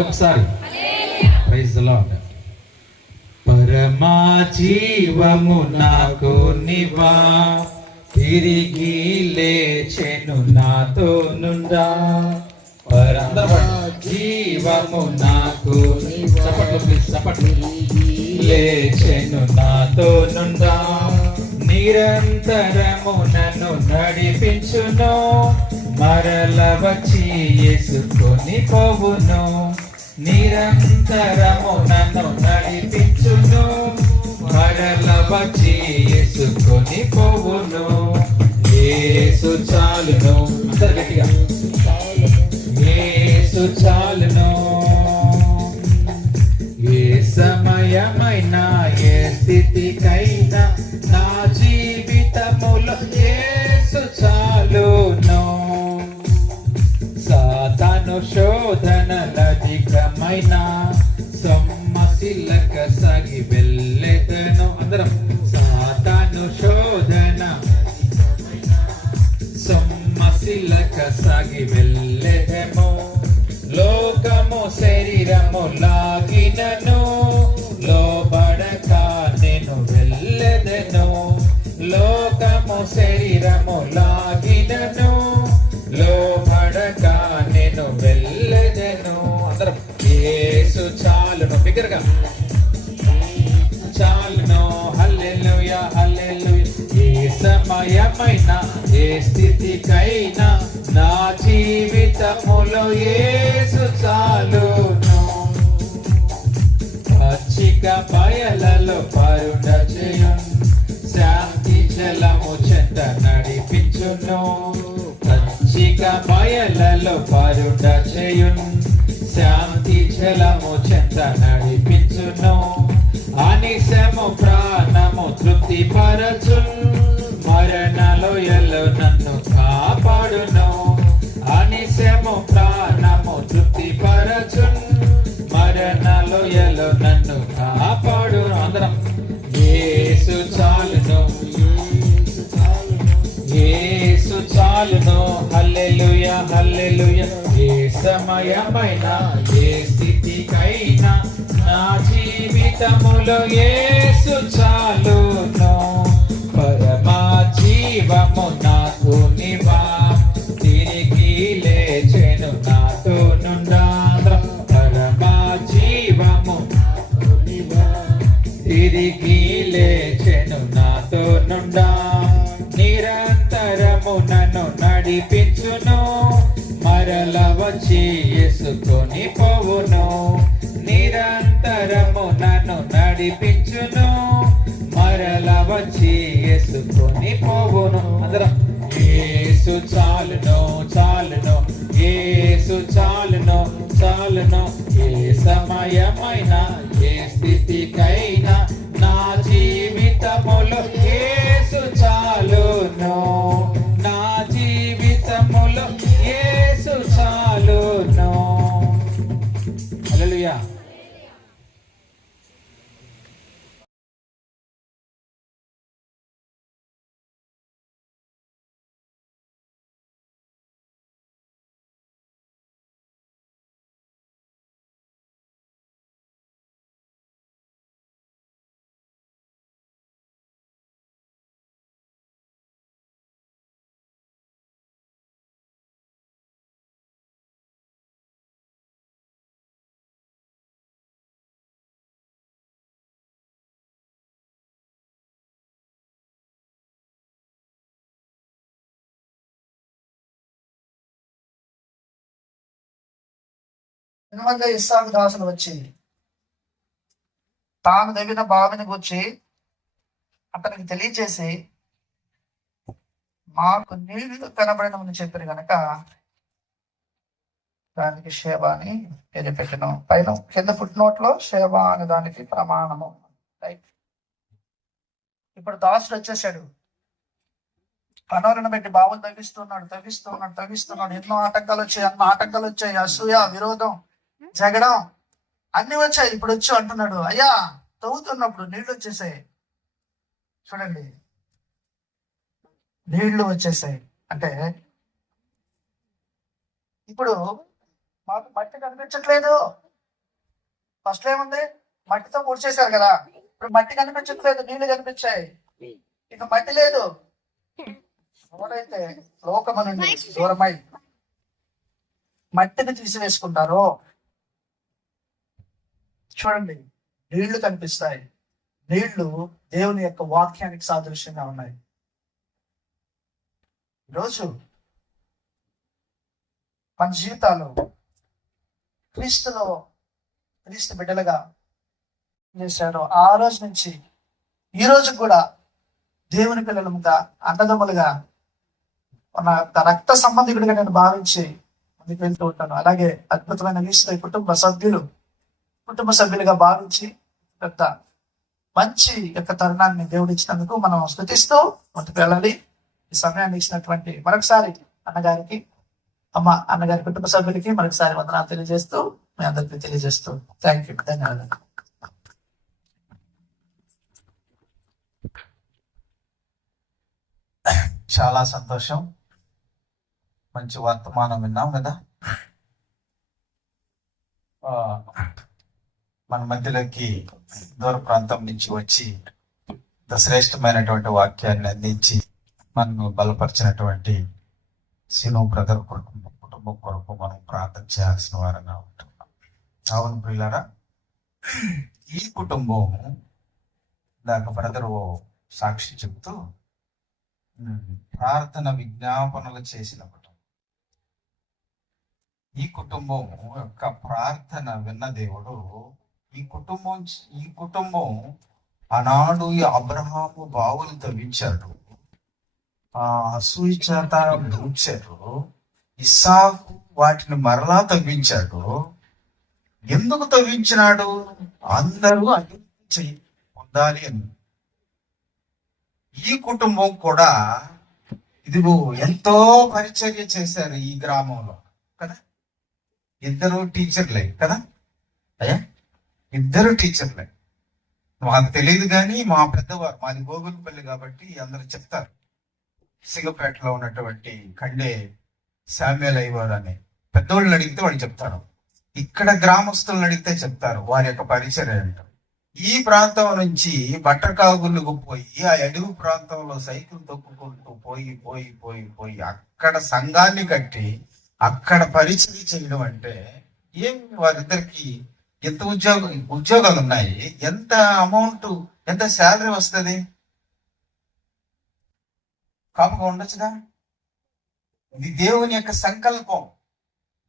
ఇంకొకసారి praise the lord. పరమా జీవము నాకు నివా, తిరిగి లేచెను నాతో నుండా. పరమా జీవము నాకు లేచెను నాతో నుండా. నిరంతరము నన్ను నడిపించును, మరల వచ్చి యేసుకొని పోవును. నిరంతరము నన్ను నడిపించును, మరల వచ్చి యేసుకొని పోవును. యేసు చాలును, అందరు గట్టిగా యేసు చాలును. ఏ సమయమైనా ఏ స్థితికైనా నా జీవితములో యేసు చాలును. సాతాను శోధనలధికమైన సొమ్మసిల్లక సాగి వెళ్ళెదను. అందరం సాతాను శోధన సొమ్మసిల్లక సాగి వెళ్ళెదము. లోకము శరీరము లాగినను, లోబడక నేను వెళ్ళెదను. లోకము శరీరము లాగినను, లోబడక నేను వెళ్ళెదను. అందరం యేసు చాలును, బిగ్గరగా చాలును. హల్లెలూయా హల్లెలూయా. ఏ సమయమైనా ఏ స్థితికైనా నా జీవితములో యేసు చాలును. పచ్చిక బయలలో పరుండ చేయును, శాంతి జలము చెంత నడిపించును. పచ్చిక బయలలో పరుండ చేయును, శాంతి జలము చెంత నడిపించును. అనిశము ప్రాణము తృప్తి పరచును, మరణలోయలో నన్ను కాపాడును. అనిశము ప్రాణము తృప్తి పరచును, మరణలోయలో నన్ను కాపాడును. అందరం యేసు చాలును, యేసు చాలును. హల్లెలూయా హల్లెలూయా. ఏ సమయమైనా ఏ స్థితికైనా నా జీవితములో యేసు చాలును. పరమా జీవము నాకు నివా, తిరిగి లేచెను నాతో నుండా. పరమా జీవము తిరిగి లేచెను నాతో నుండా. నిరంతరము నన్ను నడిపించును, మరల వచ్చి యేసుకొని పోవును. నిరంతరము నన్ను నడిపించును, మరల వచ్చి యేసుకొని పోవును. అందరం యేసు చాలును చాలును, యేసు చాలును చాలును. ఏ సమయమైనా ఏ స్థితికైనా నా జీవితములో యేసు చాలును. నా జీవితములో యేసు చాలును. హల్లెలూయా. వెనుమంగా ఇస్సాకు దాసులు వచ్చి తాను తవ్విన బావిని గుర్చి అతనికి తెలియచేసి, మాకు నీళ్లు కనబడినని చెప్పారు గనక దానికి షేబా అని పేరు పెట్టను. పైన కింద ఫుట్ నోట్ లో షేబా అనే దానికి ప్రమాణము. రైట్. ఇప్పుడు దాసుడు వచ్చేసాడు, పనోలను పెట్టి బావులు తవ్విస్తున్నాడు. ఎన్నో ఆటంకాలు వచ్చాయి, అసూయ, విరోధం, జగడం అన్ని వచ్చాయి. ఇప్పుడు వచ్చి అంటున్నాడు, అయ్యా తవ్వుతున్నప్పుడు నీళ్లు వచ్చేసాయి. చూడండి, నీళ్లు వచ్చేసాయి అంటే ఇప్పుడు మాకు మట్టి కనిపించట్లేదు, ఫస్ట్ లో ఏముంది? మట్టితో పూడ్చేశారు కదా. ఇప్పుడు మట్టి కనిపించట్లేదు, నీళ్లు కనిపించాయి. ఇక మట్టి లేదు. ఎవరైతే లోకము నుండి దూరమై మట్టిని తీసివేసుకుంటారో, చూడండి, నీళ్లు కనిపిస్తాయి. నీళ్లు దేవుని యొక్క వాక్యానికి సాదృశ్యంగా ఉన్నాయి. ఈరోజు మన జీవితాలు క్రీస్తు బిడ్డలుగా చేశారు. ఆ రోజు నుంచి ఈ రోజు కూడా దేవుని పిల్లలుగా, అన్నదమ్ములుగా, మన రక్త సంబంధికుడిగా నేను భావించి ముందుకు వెళ్తూ ఉంటాను. అలాగే అద్భుతమైన లిస్ట్ కుటుంబ సభ్యులుగా భావించి పెద్ద మంచి యొక్క తరుణాన్ని దేవుడు ఇచ్చినందుకు మనం స్తుతిస్తూ ముందుకు వెళ్ళాలి. ఈ సమయాన్ని ఇచ్చినటువంటి మరొకసారి అన్నగారికి, అన్నగారి కుటుంబ సభ్యులకి మరొకసారి వందనాలు తెలియజేస్తూ, మీ అందరికీ తెలియజేస్తూ థ్యాంక్ యూ, ధన్యవాదాలు. చాలా సంతోషం. మంచి వర్తమానం విన్నాం కదా. మన మధ్యలోకి దూర ప్రాంతం నుంచి వచ్చి శ్రేష్టమైనటువంటి వాక్యాన్ని అందించి మనను బలపరిచినటువంటి సిను బ్రదర్ కుటుంబం కొరకు మనం ప్రార్థన చేయాల్సిన వారంగా ఉంటున్నాం. అవును ప్రియులారా, ఈ కుటుంబం దాకా బ్రదరు సాక్షి చెబుతూ ప్రార్థన విజ్ఞాపనలు చేసిన కుటుంబం. ఈ కుటుంబం యొక్క ప్రార్థన విన్న దేవుడు ఈ కుటుంబం ఆనాడు ఈ అబ్రహాము బావులు తవ్వించాడు, అసూయ చేత మూర్చారు, ఇస్సాకు వాటిని మరలా తవ్వించాడు. ఎందుకు తవ్వించినాడు? అందరూ అభివృద్ధి పొందాలి అని. ఈ కుటుంబం కూడా ఇదిగో ఎంతో పరిచర్య చేశారు ఈ గ్రామంలో కదా. ఇద్దరు టీచర్లే కదా అయ్యా, ఇద్దరు టీచర్లే. మాకు తెలియదు కానీ మా పెద్దవారు, మాది గోగులపల్లి కాబట్టి అందరు చెప్తారు. సిగపేటలో ఉన్నటువంటి కండే శామ్యుల్ అయ్యవారు అని పెద్దోళ్ళని అడిగితే వాళ్ళు చెప్తారు. ఇక్కడ గ్రామస్తులను అడిగితే చెప్తారు వారి యొక్క పరిచర్య ఏంటో. ఈ ప్రాంతం నుంచి బట్టకాగుళ్ళకు పోయి ఆ అడవి ప్రాంతంలో సైకిల్ తొక్కుకుంటూ పోయి పోయి పోయి పోయి అక్కడ సంఘాన్ని కట్టి అక్కడ పరిచయం చేయడం అంటే ఏం, వారిద్దరికి ఎంత ఉద్యోగాలు ఉన్నాయి, ఎంత అమౌంట్, ఎంత శాలరీ వస్తుంది? కాపుగా ఉండొచ్చుగా. ఇది దేవుని యొక్క సంకల్పం,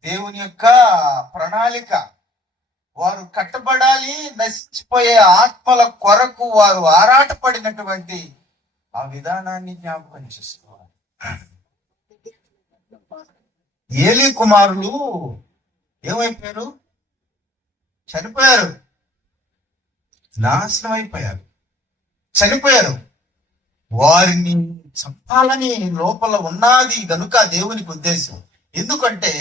దేవుని యొక్క ప్రణాళిక. వారు కట్టబడాలి, నశించిపోయే ఆత్మల కొరకు వారు ఆరాటపడినటువంటి ఆ విధానాన్ని జ్ఞాపకం చేసుకోవాలి. ఏలీ కుమారులు ఏమైపోయారు? చనిపోయారు, నాశనం అయిపోయారు, చనిపోయారు. వారిని చంపాలని లోపల ఉన్నది గనుక దేవునికి ఉద్దేశం. ఎందుకంటే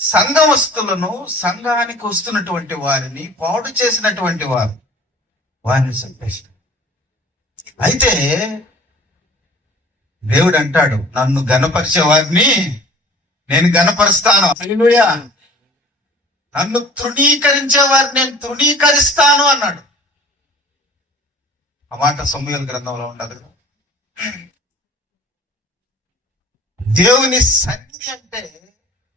సంఘవస్తులను, సంఘానికి వస్తున్నటువంటి వారిని పాడు చేసినటువంటి వారిని చంపేశారు. అయితే దేవుడు అంటాడు, నన్ను గణపరిచే వారిని నేను గణపరుస్తాను. హల్లెలూయా. నన్ను తృణీకరించే వారిని నేను తృణీకరిస్తాను అన్నాడు. ఆ మాట సమూయేలు గ్రంథంలో ఉండదు. దేవుని సన్నిధి అంటే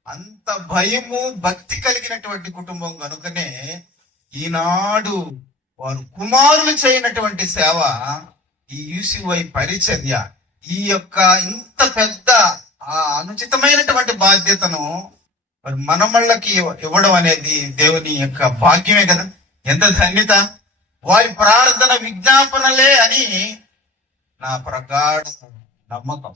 అంత భయము, భక్తి కలిగినటువంటి కుటుంబం కనుకనే ఈనాడు వారు కుమారులు చేయనటువంటి సేవ, ఈ యూసీవై పరిచర్య, ఈ యొక్క ఇంత పెద్ద అనుచితమైనటువంటి బాధ్యతను మనమళ్ళకి ఇవ్వడం అనేది దేవుని యొక్క భాగ్యమే కదా. ఎంత ధన్యత! వారి ప్రార్థన విజ్ఞాపనలే అని నా ప్రగాఢ నమ్మకం.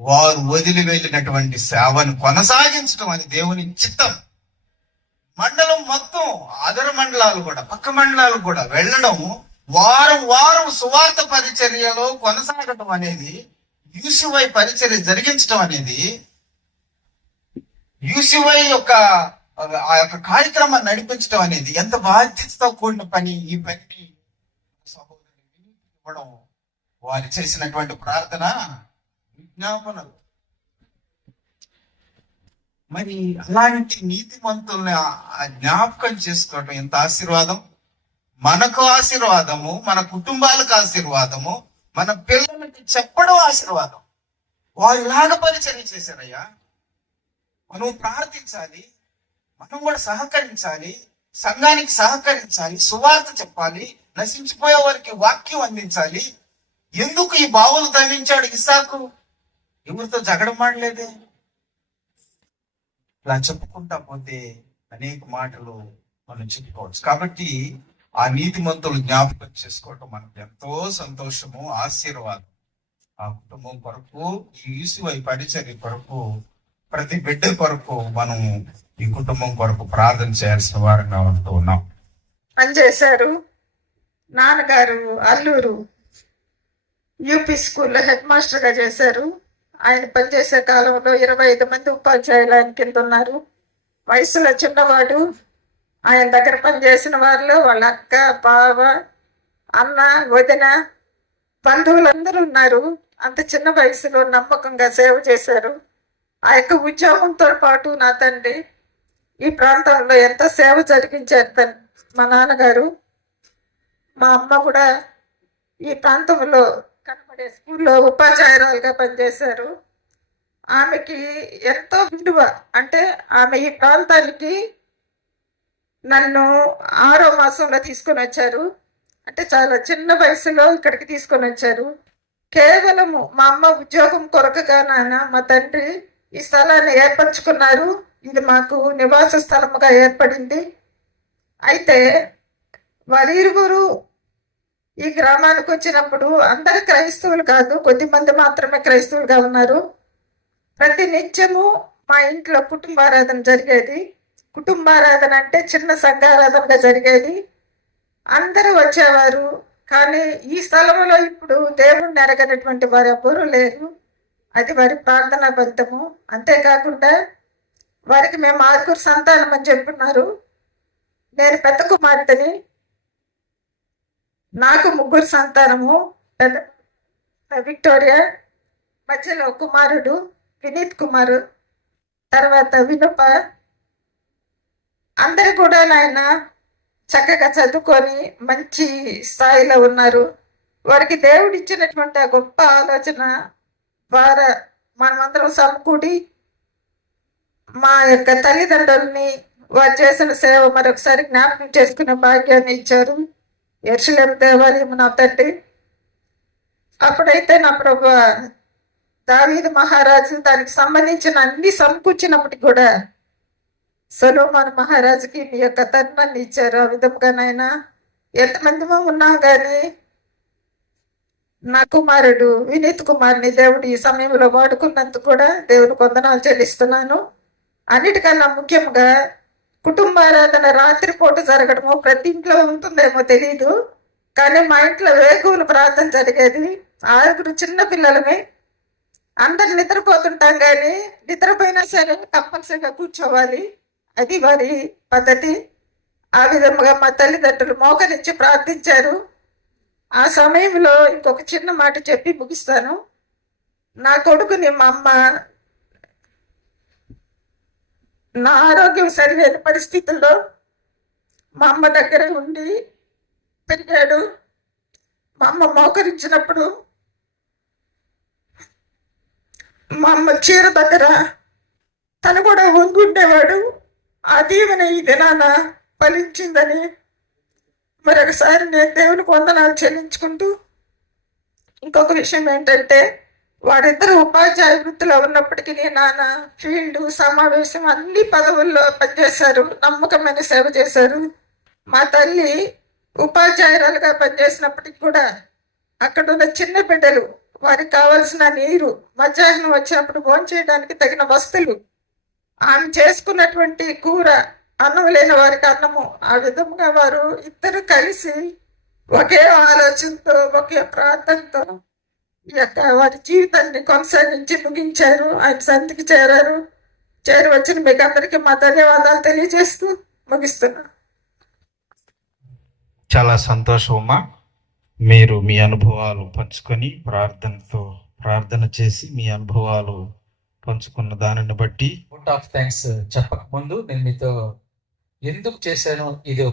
వారు వదిలి వెళ్ళినటువంటి సేవను కొనసాగించడం అని దేవుని చిత్తం. మండలం మొత్తం, అదర మండలాలు కూడా, పక్క మండలాలు కూడా వెళ్ళడం, వారం వారం సువార్త పరిచర్యలో కొనసాగటం అనేది, యూసీవై పరిచర్య జరిగించడం అనేది, యూసీవై యొక్క ఆ యొక్క కార్యక్రమాన్ని నడిపించడం అనేది ఎంత బాధ్యతతో కూడిన పని. ఈ పనిని సహోదరులు ఇవ్వడం, వారు చేసినటువంటి ప్రార్థన విజ్ఞాపనలు. మరి అలాంటి నీతిమంతుల్ని జ్ఞాపకం చేసుకోవటం ఎంత ఆశీర్వాదం. మనకు ఆశీర్వాదము, మన కుటుంబాలకు ఆశీర్వాదము, మన పిల్లలకి చెప్పడం ఆశీర్వాదం. వారు ఇలాగ పరిచయం చేశారయ్యా. మనం ప్రార్థించాలి, మనం కూడా సహకరించాలి, సంఘానికి సహకరించాలి, సువార్త చెప్పాలి, నశించిపోయే వారికి వాక్యం అందించాలి. ఎందుకు ఈ బావులు తవ్వించాడు ఇస్సాకు? ఎవరితో జగడం మాడలేదే. ఇలా చెప్పుకుంటా పోతే అనేక మాటలు మనం చెప్పుకోవచ్చు. కాబట్టి ఆ నీతిమంతులు జ్ఞాపకం చేసుకోవటం మనకు ఎంతో సంతోషము, ఆశీర్వాదం. ఆ కుటుంబం కొరకు, ఈ యేసువై పరిచర్య కొరకు, ప్రతి బిడ్డ కొరకు మనం ఈ కుటుంబం కొరకు ప్రార్థన చేయాల్సిన వారంగా ఉంటూ ఉన్నాం. పనిచేశారు. నాన్నగారు అల్లూరు యూపీ స్కూల్లో హెడ్ మాస్టర్గా చేశారు. ఆయన పనిచేసే కాలంలో 25 మంది ఉపాధ్యాయులు ఆయన కింద ఉన్నారు. వయసులో చిన్నవాడు. ఆయన దగ్గర పనిచేసిన వారిలో వాళ్ళ అక్క, బావ, అన్న, వదిన, బంధువులందరూ ఉన్నారు. అంత చిన్న వయసులో నమ్మకంగా సేవ చేశారు. ఆ యొక్క ఉద్యోగంతో పాటు నా తండ్రి ఈ ప్రాంతంలో ఎంతో సేవ జరిగించారు. మా నాన్నగారు, మా అమ్మ కూడా ఈ ప్రాంతంలో కనబడే స్కూల్లో ఉపాధ్యాయురాలుగా పనిచేశారు. ఆమెకి ఎంతో విలువ. అంటే ఆమె ఈ ప్రాంతానికి నన్ను 6వ మాసంలో తీసుకొని వచ్చారు. అంటే చాలా చిన్న వయసులో ఇక్కడికి తీసుకొని వచ్చారు. కేవలము మా అమ్మ ఉద్యోగం కొరకుగా నాన్న మా తండ్రి ఈ స్థలాన్ని ఏర్పరచుకున్నారు. ఇది మాకు నివాస స్థలముగా ఏర్పడింది. అయితే వారిరువురు ఈ గ్రామానికి వచ్చినప్పుడు అందరు క్రైస్తవులు కాదు, కొద్దిమంది మాత్రమే క్రైస్తవులుగా ఉన్నారు. ప్రతి నిత్యము మా ఇంట్లో కుటుంబారాధన జరిగేది. కుటుంబారాధన అంటే చిన్న సంఘారాధనగా జరిగేది. అందరూ వచ్చేవారు. కానీ ఈ స్థలంలో ఇప్పుడు దేవుణ్ణి ఎరగనటువంటి వారు ఎవ్వరూ లేరు. అది వారి ప్రార్థనా ఫలితము. అంతేకాకుండా వారికి మేము 6 సంతానం అని చెప్పున్నారు. నేను పెద్ద కుమార్తెని. నాకు 3 సంతానము. పెద్ద విక్టోరియా, మధ్యలో కుమారుడు వినీత్ కుమార్, తర్వాత వినుప. అందరూ కూడా నాయన చక్కగా చదువుకొని మంచి స్థాయిలో ఉన్నారు. వారికి దేవుడు ఇచ్చినటువంటి ఆ గొప్ప ఆలోచన ద్వారా మనమందరం సమకూడి మా యొక్క తల్లిదండ్రుల్ని వారు చేసిన సేవ మరొకసారి జ్ఞాపకం చేసుకునే భాగ్యాన్ని ఇచ్చారు. యెరూషలేము దేవాలయం నా తండ్రి. అప్పుడైతే నా ప్రభు దావీదు మహారాజు దానికి సంబంధించిన అన్ని సమకూర్చినప్పటికి కూడా సొలొమోను మహారాజుకి మీ యొక్క తరుణాన్ని ఇచ్చారు. ఆ విధంగానైనా ఎంతమంది ఉన్నాం కానీ నా కుమారుడు వినీత్ కుమార్ని దేవుడు ఈ సమయంలో వాడుకున్నందుకు కూడా దేవుని వందనాలు చెల్లిస్తున్నాను. అన్నిటికన్నా ముఖ్యంగా కుటుంబారాధన రాత్రిపూట జరగడము ప్రతి ఇంట్లో ఉంటుందేమో తెలియదు, కానీ మా ఇంట్లో వేకువలు ప్రార్థన జరిగేది. 6 చిన్న పిల్లలమే. అందరు నిద్రపోతుంటాం కానీ నిద్రపోయినా సరే కంపల్సరిగా కూర్చోవాలి. అది వారి పద్ధతి. ఆ విధముగా మా తల్లిదండ్రులు మోకరించి ప్రార్థించారు. ఆ సమయంలో ఇంకొక చిన్న మాట చెప్పి ముగిస్తాను. నా కొడుకుని మా అమ్మ నా ఆరోగ్యం సరిలేని పరిస్థితుల్లో మా అమ్మ దగ్గర ఉండి పెరిగాడు. మా అమ్మ మోకరించినప్పుడు మా అమ్మ చీర దగ్గర తను కూడా వంగుండేవాడు. ఆ దీవెన ఈ దినాన ఫలించిందని మరొకసారి నేను దేవునికి వందనాలు చెల్లించుకుంటూ, ఇంకొక విషయం ఏంటంటే వారిద్దరు ఉపాధ్యాయ వృత్తిలో ఉన్నప్పటికీ నాన్న ఫీల్డ్, సమావేశం అన్ని పదవుల్లో పనిచేశారు. నమ్మకమైన సేవ చేశారు. మా తల్లి ఉపాధ్యాయురాలుగా పనిచేసినప్పటికి కూడా అక్కడ ఉన్న చిన్న బిడ్డలు వారికి కావాల్సిన నీరు, మధ్యాహ్నం వచ్చినప్పుడు భోంచేయడానికి తగిన వస్తువులు, ఆమె చేసుకున్నటువంటి కూర, అన్నం లేని వారికి అన్నము, ఆ విధంగా వారు ఇద్దరు కలిసి ఒకే ఆలోచనతో ఒకే ప్రార్థనతో ఈ యొక్క వారి జీవితాన్ని కొనసాగించి ముగించారు. ఆయన సంధికి చేరారు. చేరి వచ్చిన మీకు అందరికీ మా ధన్యవాదాలు తెలియజేస్తూ ముగిస్తున్నాను. చాలా సంతోషం అమ్మా. మీరు మీ అనుభవాలు పంచుకొని ప్రార్థన చేసి మీ అనుభవాలు పంచుకున్న దానిని బట్టి ఓట్ ఆఫ్ థ్యాంక్స్ చెప్పక ముందు నేను మీతో ఎందుకు చేశాను ఇది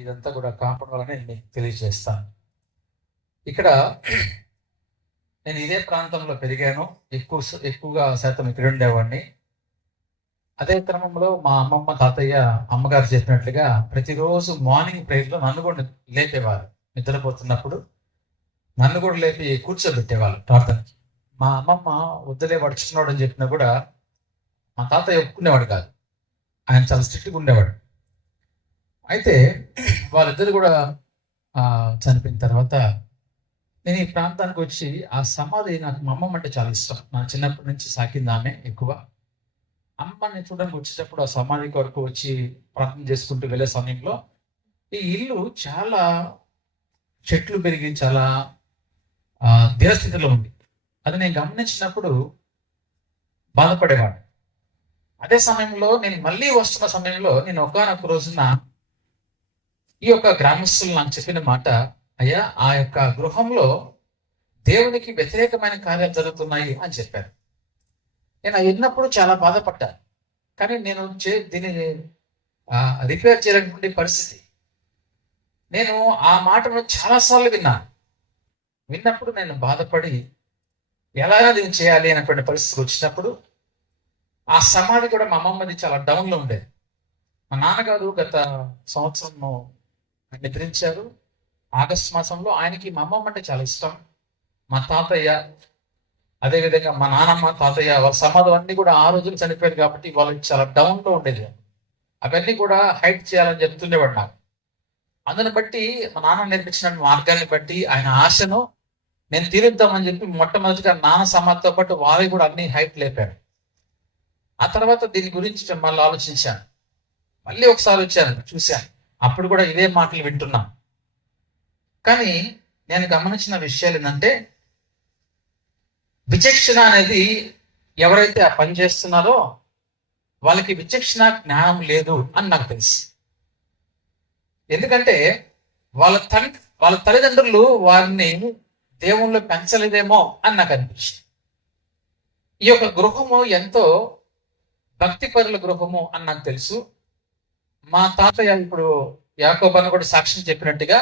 ఇదంతా కూడా కాంపౌండ్ వల్ల నేను మీకు తెలియజేస్తాను. ఇక్కడ నేను ఇదే ప్రాంతంలో పెరిగాను, ఎక్కువగా శాతం ఇక్కడ ఉండేవాడిని. అదే క్రమంలో మా అమ్మమ్మ తాతయ్య అమ్మగారు చెప్పినట్లుగా ప్రతిరోజు మార్నింగ్ ప్రేయర్లో నన్ను కూడా లేపేవారు. నిద్రపోతున్నప్పుడు నన్ను కూడా లేపి కూర్చోబెట్టేవాళ్ళు ప్రార్థనకి. మా అమ్మమ్మ వద్దులే పడుచున్నాడు అని చెప్పినా కూడా మా తాతయ్య ఒప్పుకునేవాడు కాదు, ఆయన చాలా స్ట్రిక్ట్గా ఉండేవాడు. అయితే వాళ్ళిద్దరు కూడా చనిపోయిన తర్వాత నేను ఈ ప్రాంతానికి వచ్చి ఆ సమాధి, నాకు మా అమ్మమ్మ అంటే చాలా ఇష్టం, నా చిన్నప్పటి నుంచి సాకింది ఆమె ఎక్కువ. అమ్మని చూడడానికి వచ్చేటప్పుడు ఆ సమాధి కొరకు వచ్చి ప్రార్థన చేసుకుంటూ వెళ్ళే సమయంలో ఈ ఇల్లు చాలా చెట్లు పెరిగి చాలా దినస్థితిలో ఉంది. అది నేను గమనించినప్పుడు బాధపడేవాడు. అదే సమయంలో నేను మళ్ళీ వస్తున్న సమయంలో నేను ఒకానొక రోజున ఈ యొక్క గ్రామస్తులు నాకు చెప్పిన మాట, అయ్యా ఆ యొక్క గృహంలో దేవునికి వ్యతిరేకమైన కార్యాలు జరుగుతున్నాయి అని చెప్పారు. నేను విన్నప్పుడు చాలా బాధపడ్డాను. కానీ నేను దీన్ని రిపేర్ చేయలేటువంటి పరిస్థితి. నేను ఆ మాటను చాలాసార్లు విన్నప్పుడు నేను బాధపడి ఎలాగైనా దీన్ని చేయాలి అనేటువంటి పరిస్థితి వచ్చినప్పుడు ఆ సమాధి కూడా మా అమ్మమ్మది చాలా డౌన్లో ఉండేది. మా నాన్నగారు గత సంవత్సరం నిద్రించారు ఆగస్టు మాసంలో. ఆయనకి మా అమ్మమ్మ అంటే చాలా ఇష్టం. మా తాతయ్య అదేవిధంగా మా నాన్నమ్మ తాతయ్య వాళ్ళ సమాధులు అన్నీ కూడా ఆ రోజులు చనిపోయారు కాబట్టి వాళ్ళకి చాలా డౌన్లో ఉండేది. అవన్నీ కూడా హైట్ చేయాలని చెప్తుండేవాడు నాకు. అందుని బట్టి మా నాన్న నేర్పించిన మార్గాన్ని బట్టి ఆయన ఆశను నేను తీరుద్దామని చెప్పి మొట్టమొదటిగా నాన్న సమాధితో పాటు వాళ్ళకి కూడా అన్ని హైట్ లేపాడు. ఆ తర్వాత దీని గురించి మళ్ళీ ఆలోచించాను. మళ్ళీ ఒకసారి వచ్చాను, చూశాను. అప్పుడు కూడా ఇవే మాటలు వింటున్నాం. కానీ నేను గమనించిన విషయాలు ఏంటంటే, విచక్షణ అనేది ఎవరైతే ఆ పని చేస్తున్నారో వాళ్ళకి విచక్షణ జ్ఞానం లేదు అని నాకు తెలుసు. ఎందుకంటే వాళ్ళ తల్లిదండ్రులు వారిని దేవుళ్ళు పెంచలేదేమో అని నాకు అనిపించింది. ఈ యొక్క గృహము ఎంతో భక్తిపరుల గృహము అని నాకు తెలుసు. మా తాతయ్య ఇప్పుడు యాకోబన్న కూడా సాక్ష్యం చెప్పినట్టుగా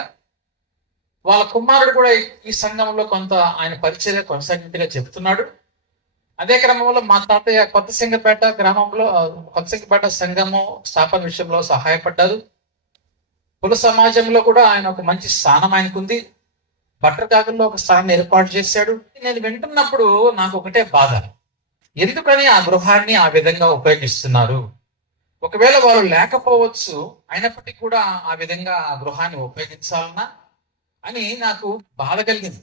వాళ్ళ కుమారుడు కూడా ఈ సంఘంలో కొంత ఆయన పరిచర్య కొనసాగినట్టుగా చెబుతున్నాడు. అదే క్రమంలో మా తాతయ్య కొత్తసింగపేట సంఘము స్థాపన విషయంలో సహాయపడ్డారు. కుల సమాజంలో కూడా ఆయన ఒక మంచి స్థానం ఆయనకుంది. బట్టరకాకుల్లో ఒక స్థానాన్ని ఏర్పాటు చేశాడు. నేను వింటున్నప్పుడు నాకు ఒకటే బాధ, ఎందుకని ఆ గృహాన్ని ఆ విధంగా ఉపయోగిస్తున్నారు? ఒకవేళ వారు లేకపోవచ్చు, అయినప్పటికీ కూడా ఆ విధంగా ఆ గృహాన్ని ఉపయోగించాలన్నా అని నాకు బాధ కలిగింది.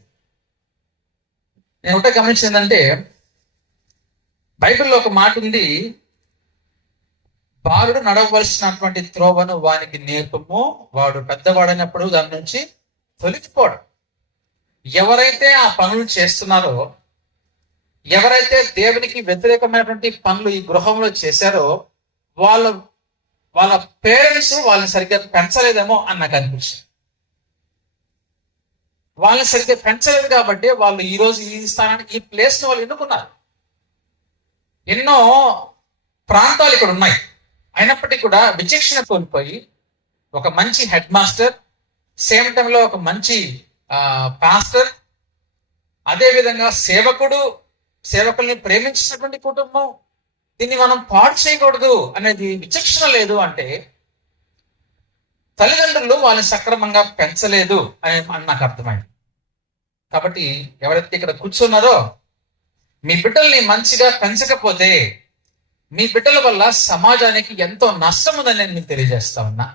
నేను ఒకటే గమనించిందంటే, బైబిల్లో ఒక మాట ఉంది, బాలుడు నడవలసినటువంటి త్రోవను వానికి నేర్పము, వాడు పెద్దవాడైనప్పుడు దాని నుంచి తొలగిపోవడం. ఎవరైతే ఆ పనులు చేస్తున్నారో, ఎవరైతే దేవునికి వ్యతిరేకమైనటువంటి పనులు ఈ గృహంలో చేశారో వాళ్ళ పేరెంట్స్ వాళ్ళని సరిగ్గా పెంచలేదేమో అని నాకు అనిపించింది. వాళ్ళని సరిగ్గా పెంచలేదు కాబట్టి వాళ్ళు ఈ రోజు ఈ స్థానానికి, ఈ ప్లేస్ని వాళ్ళు ఎన్నుకున్నారు. ఎన్నో ప్రాంతాలు ఇక్కడ ఉన్నాయి, అయినప్పటికీ కూడా విచక్షణ కోల్పోయి ఒక మంచి హెడ్ మాస్టర్, సేమ్ టైంలో ఒక మంచి పాస్టర్, అదేవిధంగా సేవకుల్ని ప్రేమించినటువంటి కుటుంబం, దీన్ని మనం పాడు చేయకూడదు అనేది విచక్షణ లేదు. అంటే తల్లిదండ్రులు వాళ్ళని సక్రమంగా పెంచలేదు అని నాకు అర్థమైంది. కాబట్టి ఎవరైతే ఇక్కడ కూర్చున్నారో, మీ బిడ్డల్ని మంచిగా పెంచకపోతే మీ బిడ్డల వల్ల సమాజానికి ఎంతో నష్టం ఉందని నేను మీకు తెలియజేస్తా ఉన్నా.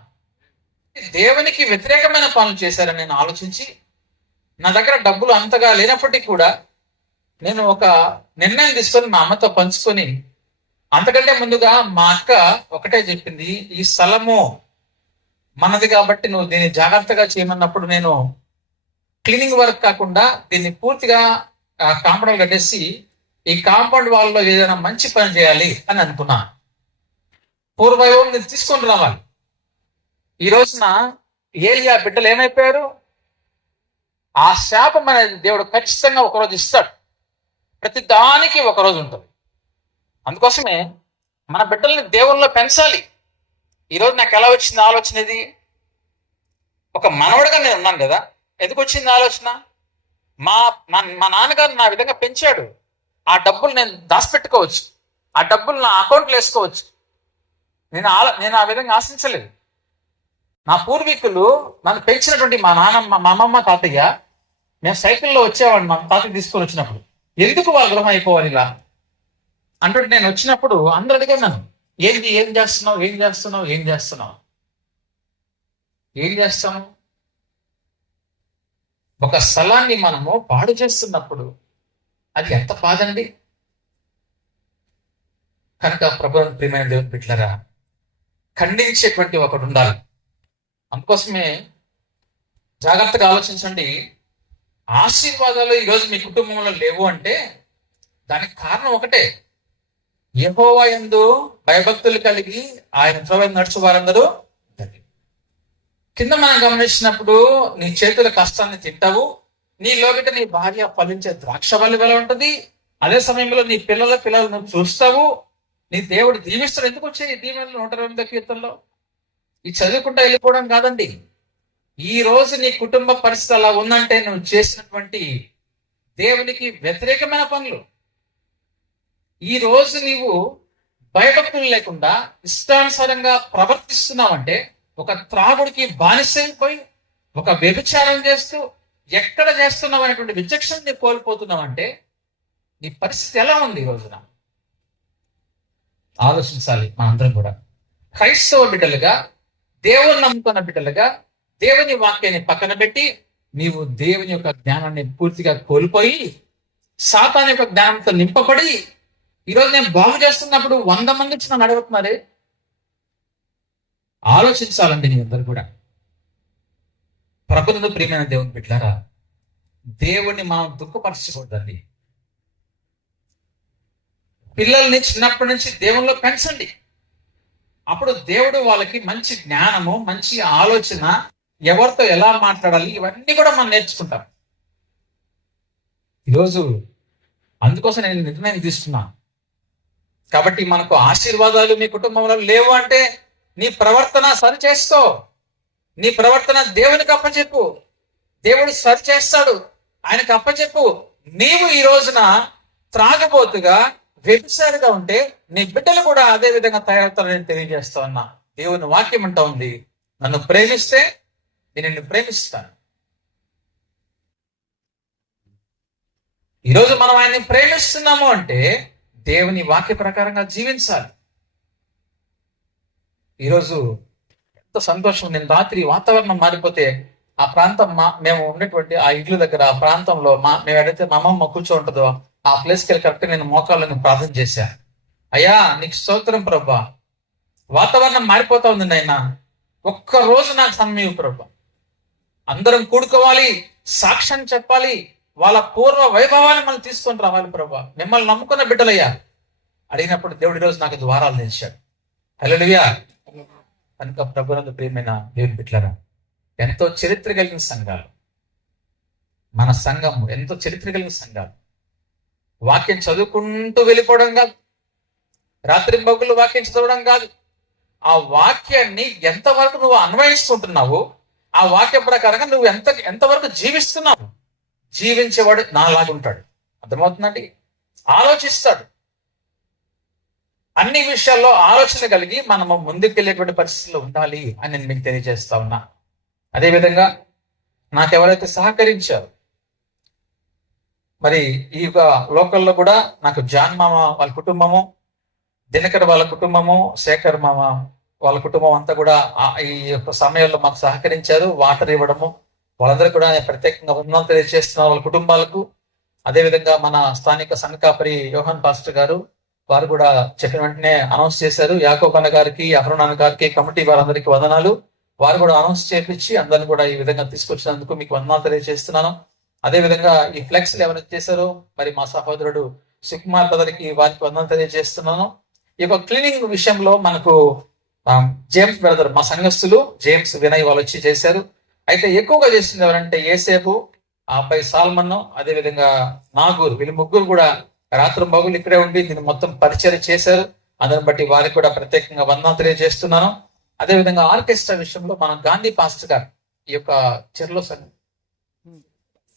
దేవునికి వ్యతిరేకమైన పనులు చేశారని నేను ఆలోచించి, నా దగ్గర డబ్బులు అంతగా లేనప్పటికీ కూడా నేను ఒక నిర్ణయం తీసుకొని మా అమ్మతో పంచుకొని, అంతకంటే ముందుగా మా అక్క ఒకటే చెప్పింది, ఈ స్థలము మనది కాబట్టి నువ్వు దీన్ని జాగ్రత్తగా చేయమన్నప్పుడు నేను క్లీనింగ్ వర్క్ కాకుండా దీన్ని పూర్తిగా కాంపౌండ్ కట్టేసి ఈ కాంపౌండ్ వాళ్ళలో ఏదైనా మంచి పని చేయాలి అని అనుకున్నా. పూర్వవైభవం నేను తీసుకొని రావాలి. ఈ రోజున ఏలియా బిడ్డలు ఏమైపోయారు? ఆ శాపం అనేది దేవుడు ఖచ్చితంగా ఒకరోజు ఇస్తాడు. ప్రతి దానికి ఒకరోజు ఉంటుంది. అందుకోసమే మన బిడ్డల్ని దేవుల్లో పెంచాలి. ఈరోజు నాకు ఎలా వచ్చింది ఆలోచన ఇది? ఒక మనవడిగా నేను ఉన్నాను కదా. ఎందుకు వచ్చింది ఆలోచన? మా మా నాన్నగారు నా విధంగా పెంచాడు. ఆ డబ్బులు నేను దాచిపెట్టుకోవచ్చు, ఆ డబ్బులు నా అకౌంట్లో వేసుకోవచ్చు. నేను ఆ విధంగా ఆశించలేదు. నా పూర్వీకులు నన్ను పెంచినటువంటి మా నాన్నమ్మ, మా అమ్మమ్మ, తాతయ్య, మేము సైకిల్లో వచ్చేవాడిని మా తాతయ్య తీసుకొని వచ్చినప్పుడు. ఎందుకు వాళ్ళ గృహం అయిపోవాలి ఇలా అంటుంటే నేను వచ్చినప్పుడు అందరూ అడిగాను, ఏం చేస్తాము? ఒక స్థలాన్ని మనము పాడు చేస్తున్నప్పుడు అది ఎంత బాధండి. కనుక ప్రభువుని ప్రియమైన దేవుని బిడ్డలారా, ఖండించేటువంటి ఒకడు ఉండాలి. అందుకోసమే జాగ్రత్తగా ఆలోచించండి. ఆశీర్వాదాలు ఈరోజు మీ కుటుంబంలో లేవు అంటే దానికి కారణం ఒకటే, యెహోవా యందు భయభక్తులు కలిగి ఆయన త్రోవ నడుచు వారందరూ. కింద మనం గమనించినప్పుడు నీ చేతుల కష్టాన్ని తింటావు, నీ లోగిట నీ భార్య ఫలించే ద్రాక్షవల్లి వలె ఉంటుంది. అదే సమయంలో నీ పిల్లలు నువ్వు చూస్తావు, నీ దేవుడు దీవిస్తాడు. ఎందుకు వచ్చాయి ఈ దీవెనలు? 128 కీర్తనలో. ఈ చదువుకుంటా వెళ్ళిపోవడం కాదండి. ఈ రోజు నీ కుటుంబ పరిస్థితి అలా ఉందంటే నువ్వు చేసినటువంటి దేవునికి వ్యతిరేకమైన పనులు. ఈ రోజు నీవు భయభక్తులు లేకుండా ఇష్టానుసారంగా ప్రవర్తిస్తున్నావంటే, ఒక త్రాగుడికి బానిసైపోయి ఒక వ్యభిచారం చేస్తూ ఎక్కడ చేస్తున్నావు అనేటువంటి విచక్షణ నీవు కోల్పోతున్నావంటే నీ పరిస్థితి ఎలా ఉంది ఈ రోజున? ఆలోచించాలి మనందరం కూడా. క్రైస్తవ బిడ్డలుగా, దేవుని నమ్ముకున్న బిడ్డలుగా దేవుని వాక్యాన్ని పక్కన పెట్టి నీవు దేవుని యొక్క జ్ఞానాన్ని పూర్తిగా కోల్పోయి సాతాను యొక్క జ్ఞానంతో నింపబడి ఈరోజు నేను బాగు చేస్తున్నప్పుడు 100 మంది వచ్చి నన్ను అడుగుతున్నారే. ఆలోచించాలండి నీ అందరు కూడా. ప్రభువును ప్రియమైన దేవుని బిడ్డలారా, దేవుణ్ణి మనం దుఃఖపరచకూడదండి. పిల్లల్ని చిన్నప్పటి నుంచి దేవునిలో పెంచండి. అప్పుడు దేవుడు వాళ్ళకి మంచి జ్ఞానము, మంచి ఆలోచన, ఎవరితో ఎలా మాట్లాడాలి, ఇవన్నీ కూడా మనం నేర్చుకుంటాం. ఈరోజు అందుకోసం నేను నిర్ణయం తీసుకున్నా. కాబట్టి మనకు ఆశీర్వాదాలు మీ కుటుంబంలో లేవు అంటే నీ ప్రవర్తన సరి చేసుకో. నీ ప్రవర్తన దేవునికి అప్పచెప్పు, దేవుడు సరి చేస్తాడు, ఆయనకు అప్పచెప్పు. నీవు ఈ రోజున త్రాగబోతుగా, వ్యభిచారిగా ఉంటే నీ బిడ్డలు కూడా అదే విధంగా తయారవుతారని తెలియజేస్తా ఉన్నా. దేవుని వాక్యం అంటా ఉంది, నన్ను ప్రేమిస్తే నేను నిన్ను ప్రేమిస్తాను. ఈరోజు మనం ఆయన్ని ప్రేమిస్తున్నాము అంటే దేవుని వాక్య ప్రకారంగా జీవించాలి. ఈరోజు ఎంతో సంతోషం. నేను రాత్రి వాతావరణం మారిపోతే ఆ ప్రాంతం మేము ఉన్నటువంటి ఆ ఇల్లు దగ్గర ఆ ప్రాంతంలో మేము ఎడైతే మా అమ్మమ్మ కూర్చో ఉంటుందో ఆ ప్లేస్కి వెళ్ళి కరెక్ట్ నేను మోకాళ్ళని ప్రార్థన చేశా. అయ్యా నీకు స్తోత్రం ప్రభా, వాతావరణం మారిపోతా ఉంది నాయనా, ఒక్క రోజు నాకు సమయం ప్రభా, అందరం కూడుకోవాలి, సాక్ష్యం చెప్పాలి, వాళ్ళ పూర్వ వైభవాన్ని మనం తీసుకొని రావాలి ప్రభా, మిమ్మల్ని నమ్ముకున్న బిడ్డలయ్యా అడిగినప్పుడు దేవుడి రోజు నాకు ద్వారాలు తెచ్చాడు. హల్లెలూయా. కనుక ప్రభునందు ప్రియమైన దేవుని బిడ్డలారా, ఎంతో చరిత్ర కలిగిన సంఘాలు మన సంఘం, ఎంతో చరిత్ర కలిగిన సంఘాలు. వాక్యం చదువుకుంటూ వెళ్ళిపోవడం కాదు, రాత్రి మగ్గులు వాక్యం చదవడం కాదు, ఆ వాక్యాన్ని ఎంతవరకు నువ్వు అన్వయించుకుంటున్నావు, ఆ వాక్య ప్రకారంగా నువ్వు ఎంతవరకు జీవిస్తున్నావు. జీవించేవాడు నాలాగుంటాడు. అర్థమవుతుందండి? ఆలోచిస్తాడు. అన్ని విషయాల్లో ఆలోచన కలిగి మనము ముందుకు వెళ్ళేటువంటి పరిస్థితుల్లో ఉండాలి అని నేను మీకు తెలియజేస్తా ఉన్నా. అదేవిధంగా నాకెవరైతే సహకరించారు, మరి ఈ యొక్క లోకల్లో కూడా నాకు జాన్ మామ వాళ్ళ కుటుంబము, దినకర్ వాళ్ళ కుటుంబము, శేఖర్ మామ వాళ్ళ కుటుంబం అంతా కూడా ఈ యొక్క సమయంలో మాకు సహకరించారు. వాటర్ ఇవ్వడము, వాళ్ళందరూ కూడా ప్రత్యేకంగా వందనాలు తెలియజేస్తున్నారు వాళ్ళ కుటుంబాలకు. అదేవిధంగా మన స్థానిక సంఘ కాపరి యోహాన్ పాస్టర్ గారు, వారు కూడా చెప్పిన వెంటనే అనౌన్స్ చేశారు. యాకోబ్ అన్న గారికి, అహరోన్ అన్న గారికి, కమిటీ వారందరికీ వందనాలు. వారు కూడా అనౌన్స్ చేపించి అందరిని కూడా ఈ విధంగా తీసుకొచ్చినందుకు మీకు వందనాలు తెలియజేస్తున్నాను. అదేవిధంగా ఈ ఫ్లెక్స్లు ఎవరైతే చేశారో మరి మా సహోదరుడు సుకుమార్ బ్రదర్కి, వారికి వందనాలు తెలియజేస్తున్నాను. ఈ యొక్క క్లీనింగ్ విషయంలో మనకు జేమ్స్ బ్రదర్, మా సంఘస్థులు జేమ్స్, వినయ్ వాళ్ళు వచ్చి చేశారు. అయితే ఎక్కువగా చేసింది ఎవరంటే ఏసేపు, ఆ అబ్బాయి సాల్మన్, అదేవిధంగా నాగూర్, వీళ్ళు ముగ్గురు కూడా రాత్రి మగులు ఇక్కడే ఉండి దీన్ని మొత్తం పరిచయం చేశారు. అందుని బట్టి వారికి కూడా ప్రత్యేకంగా వందనాలు తెలియజేస్తున్నాను. అదేవిధంగా ఆర్కెస్ట్రా విషయంలో మన గాంధీ పాస్టర్ గారు ఈ యొక్క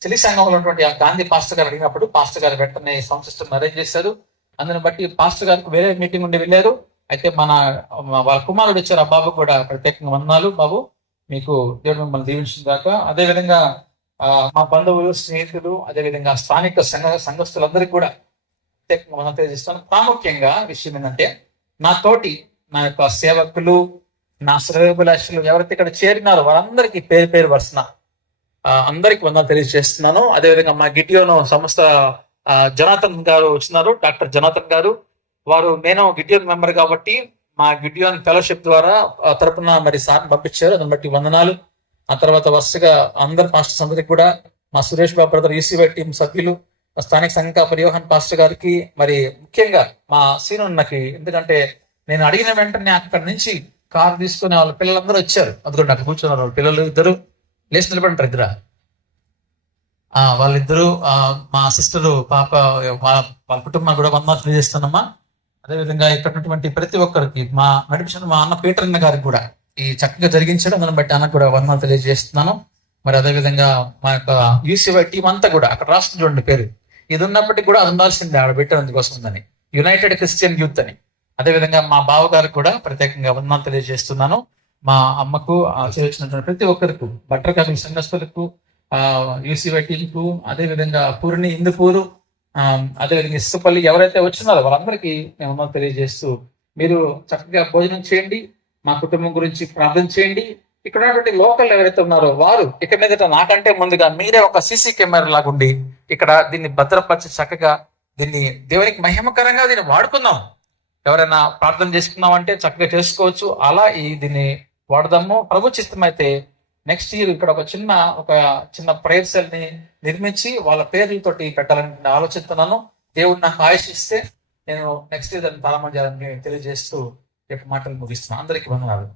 చెలి సంఘంలో ఉన్నటువంటి ఆ గాంధీ పాస్టర్ గారు అడిగినప్పుడు పాస్టర్ గారు వెంటనే సౌండ్ సిస్టమ్ అరేంజ్ చేశారు. అందుని బట్టి పాస్టర్ గారికి వేరే మీటింగ్ ఉండి వెళ్ళారు. అయితే వాళ్ళ కుమారుడు వచ్చారు, ఆ బాబు కూడా ప్రత్యేకంగా వందనాలు బాబు, మీకు దేవుడు మిమ్మల్ని దీవించిన దాకా. అదేవిధంగా మా బంధువులు, స్నేహితులు, అదేవిధంగా స్థానిక సంఘస్థులందరికీ కూడా ప్రత్యేకంగా వందనాలు తెలియజేస్తాను. ప్రాముఖ్యంగా విషయం ఏంటంటే నా యొక్క సేవకులు, నా శ్రేయోభిలాషులు ఎవరైతే ఇక్కడ చేరినారో వాళ్ళందరికీ పేరు పేరు వరుసన అందరికి వందనాలు తెలియజేస్తున్నాను. అదేవిధంగా మా గిటియోను సంస్థ జనాథన్ గారు వచ్చినారు, డాక్టర్ జనాథన్ గారు. నేను గిటియోన్ మెంబర్ కాబట్టి మా గిటియోన్ ఫెలోషిప్ ద్వారా తరపున మరి సార్ పంపించారు, దాన్ని బట్టి వందనాలు. ఆ తర్వాత వరుసగా అందరు పాస్టర్స్ అందరికి కూడా, మా సురేష్ బాబు బ్రదర్, ఈసీవై టీం సభ్యులు, స్థానిక సంఘ పరియోహన్ పాస్టర్ గారికి, మరి ముఖ్యంగా మా సీనున్నకి, ఎందుకంటే నేను అడిగిన వెంటనే అక్కడి నుంచి కారు తీసుకుని వాళ్ళ పిల్లలందరూ వచ్చారు. అందుకంటే అక్కడ కూర్చున్నారు వాళ్ళ పిల్లలు ఇద్దరు, లేచి నిలబడ్డారు ఇద్దరు. వాళ్ళిద్దరూ మా సిస్టరు పాప వాళ్ళ కుటుంబం కూడా వందనాలు తెలియజేస్తానమ్మా. అదేవిధంగా ఇక్కడ ఉన్నటువంటి ప్రతి ఒక్కరికి నడిపించిన మా అన్న పీటర్ అన్న గారికి కూడా ఈ చక్కగా జరిగించడం, దాన్ని బట్టి అన్నకు కూడా వందనాలు తెలియజేస్తున్నాను. మరి అదేవిధంగా మా యొక్క యూసీవై టీం అంతా కూడా అక్కడ రాష్ట్రం చూడండి పేరు, ఇది ఉన్నప్పటికీ కూడా అది ఉండాల్సిందే ఆడ పెట్టడం అందుకోసం ఉందని, యునైటెడ్ క్రిస్టియన్ యూత్ అని. అదేవిధంగా మా బావగారికి కూడా ప్రత్యేకంగా వందనాలు తెలియజేస్తున్నాను. మా అమ్మకు చేసినటువంటి ప్రతి ఒక్కరికి, బట్టర్ కాకుల సంఘస్థులకు, యూసీవై టీంకు, అదేవిధంగా పూర్ణి ఇందుపూరు, అదేవిధంగా ఇసుపల్లి ఎవరైతే వచ్చినారో వాళ్ళందరికీ మేము వందనాలు తెలియజేస్తూ, మీరు చక్కగా భోజనం చేయండి, మా కుటుంబం గురించి ప్రార్థన చేయండి. ఇక్కడ ఉన్నటువంటి లోకల్ ఎవరైతే ఉన్నారో వారు ఇక మీదట నాకంటే ముందుగా మీరే ఒక సీసీ కెమెరా లాగుండి ఇక్కడ దీన్ని భద్రపరిచి చక్కగా దీన్ని దేవునికి మహిమకరంగా దీన్ని వాడుకుందాం. ఎవరైనా ప్రార్థన చేసుకున్నామంటే చక్కగా చేసుకోవచ్చు, అలా దీన్ని వాడదాము. ప్రభు చిత్తం అయితే నెక్స్ట్ ఇయర్ ఇక్కడ ఒక చిన్న ప్రేయర్ సెల్ ని నిర్మించి వాళ్ళ పేర్లతోటి పెట్టాలని ఆలోచిస్తున్నాను. దేవుడు నాకు ఆశిస్తే నేను నెక్స్ట్ ఇయర్ దాన్ని ప్రారంభం చేయాలని తెలియజేస్తూ మాటలు ముగిస్తున్నాను. అందరికీ వందనాలు.